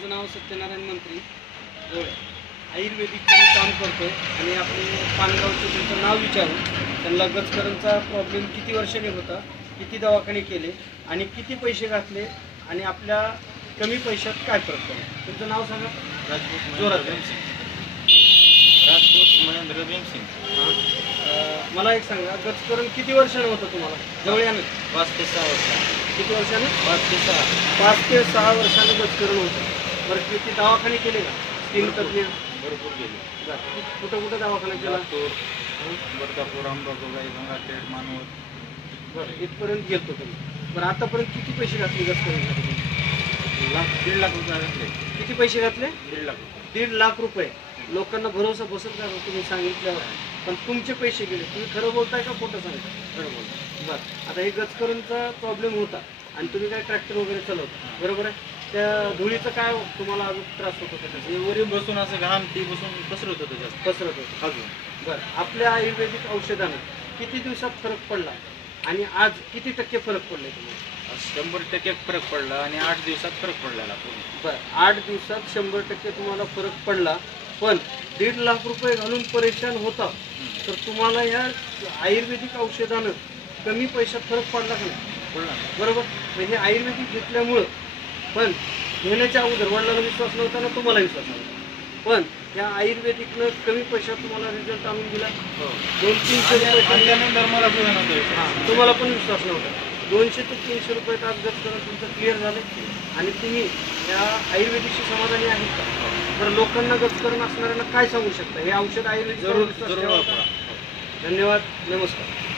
माझं नाव सत्यनारायण मंत्री गोळे. आयुर्वेदिकचं मी काम करतो आणि आपले पानगावचं त्यांचं नाव विचारून त्यांना गजकरणचा प्रॉब्लेम किती वर्षांनी होता, किती दवाखाने केले आणि किती पैसे घातले आणि आपल्या कमी पैशात काय फरक पडला. तुमचं नाव सांगा. जोरात. राजपूत महेंद्र भीमसिंग. मला एक सांगा, गजकरण किती वर्षानं होतं तुम्हाला? जवळ्यानं 5 ते 6 वर्ष. किती वर्षानं? 5 ते 6. 5 ते 6 वर्षानं गजकरण होतं. बरं, किती दवाखाने केले का? 3 तज्ञ भरपूर गेले. कुठं कुठं दवाखाना केला? लातूर, बर्दापूर, अंबाजोगाई, गंगाखेड, मानवत. बरं, इथपर्यंत गेलतो तुम्ही. बरं, आतापर्यंत किती पैसे घातले गजकरणसाठी तुम्ही? 1.5 लाख रुपये घातले. किती पैसे घातले? 1.5 लाख रुपये. 1.5 लाख रुपये. लोकांना भरोसा बसत का तुम्ही सांगितल्यावर? पण तुमचे पैसे गेले. तुम्ही खरं बोलताय का खोटं सांगताय? खरं बोलतो. बरं, आता हे गजकरणचा प्रॉब्लेम होता आणि तुम्ही काय ट्रॅक्टर वगैरे चालवता, बरोबर आहे? त्या धुळीचं काय तुम्हाला अजून त्रास होत होता? त्याचा हे वरी बसून असं घाम ती बसून पसरत होतं जास्त पसरत होतं अजून. बरं, आपल्या आयुर्वेदिक औषधानं किती दिवसात फरक पडला आणि आज किती टक्के फरक पडले तुम्हाला? 100% फरक पडला आणि 8 दिवसात फरक पडलेला पूर्ण. बरं, 8 दिवसात 100% तुम्हाला फरक पडला. पण 1.5 लाख रुपये घालून परेशान होता, तर तुम्हाला या आयुर्वेदिक औषधानं कमी पैशात फरक पडला का नाही? पडला. बरोबर. मग हे आयुर्वेदिक घेतल्यामुळं, पण घेण्याच्या अगोदर वडिलांना विश्वास नव्हता ना तुम्हाला विश्वास नव्हता, पण या आयुर्वेदिकनं कमी पैशात तुम्हाला रिझल्ट आणून दिला. हो. 200-300 रुपये आणल्यानंतर मला सुद्धा नव्हतं. हां, तुम्हाला पण विश्वास नव्हता. 200 ते 300 रुपयात आज गजकरण तुमचं क्लिअर झालं आणि तुम्ही या आयुर्वेदिकशी समाधानी आहेत का? बरं, लोकांना गजकरण असणाऱ्यांना काय सांगू शकता? हे औषध आयुर्वेदिक जरूर वापरा. धन्यवाद. नमस्कार.